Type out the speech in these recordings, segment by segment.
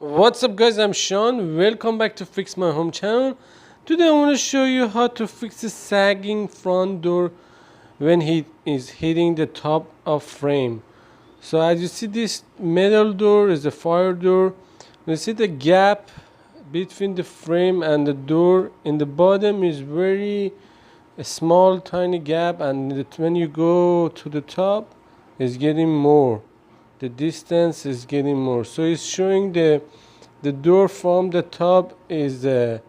What's up guys, I'm Sean. Welcome back to Fix My Home channel. Today I want to show you how to fix the sagging front door when it is hitting the top of frame. So as you see, this metal door is a fire door. You see the gap between the frame and the door in the bottom is very a small tiny gap, and when you go to the top it's getting more, the distance is getting more. So it's showing the door from the top is the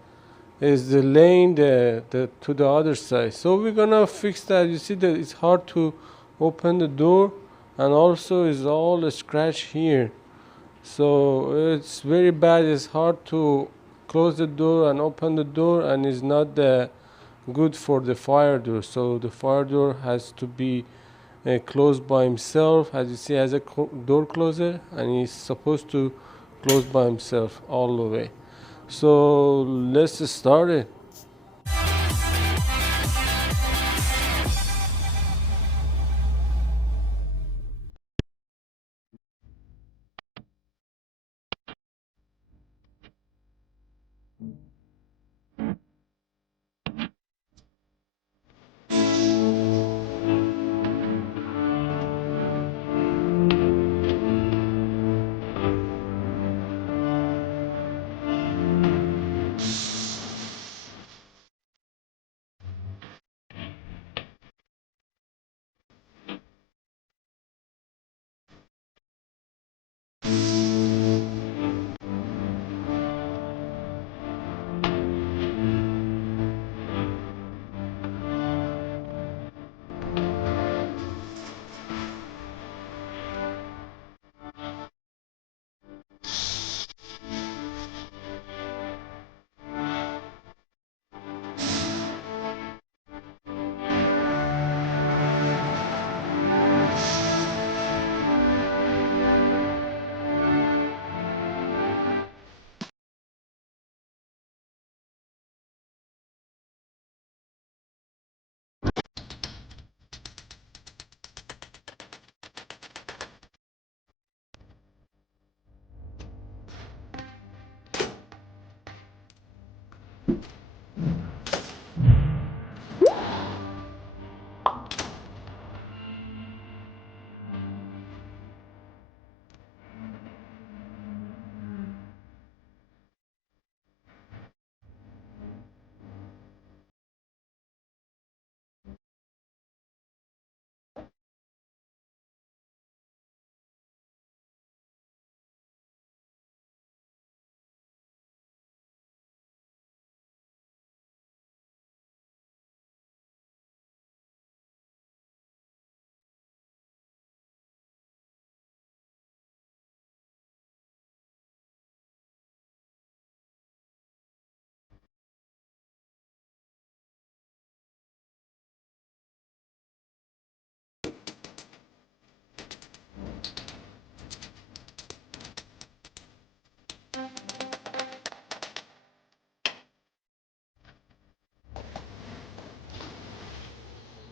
lane to the other side. So we're gonna fix that. You see that it's hard to open the door, and also is all a scratch here. So it's very bad. It's hard to close the door and open the door, and it's not good for the fire door. So the fire door has to be closed by himself. As you see, has a door closer, and he's supposed to close by himself all the way. So let's start it.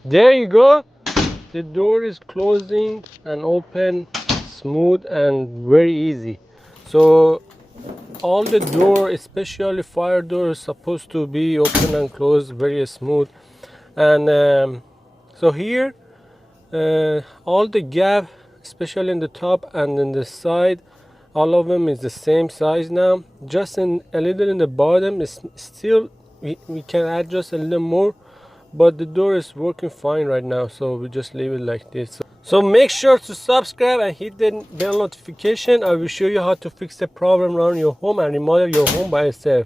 There you go. The door is closing and open smooth and very easy. So all the door, especially fire door, is supposed to be open and closed very smooth. And so here all the gap, especially in the top and in the side, all of them is the same size now. Just a little in the bottom is still, we can add just a little more, but the door is working fine right now, so we just leave it like this. So make sure to subscribe and hit the bell notification. I will show you how to fix the problem around your home and remodel your home by yourself.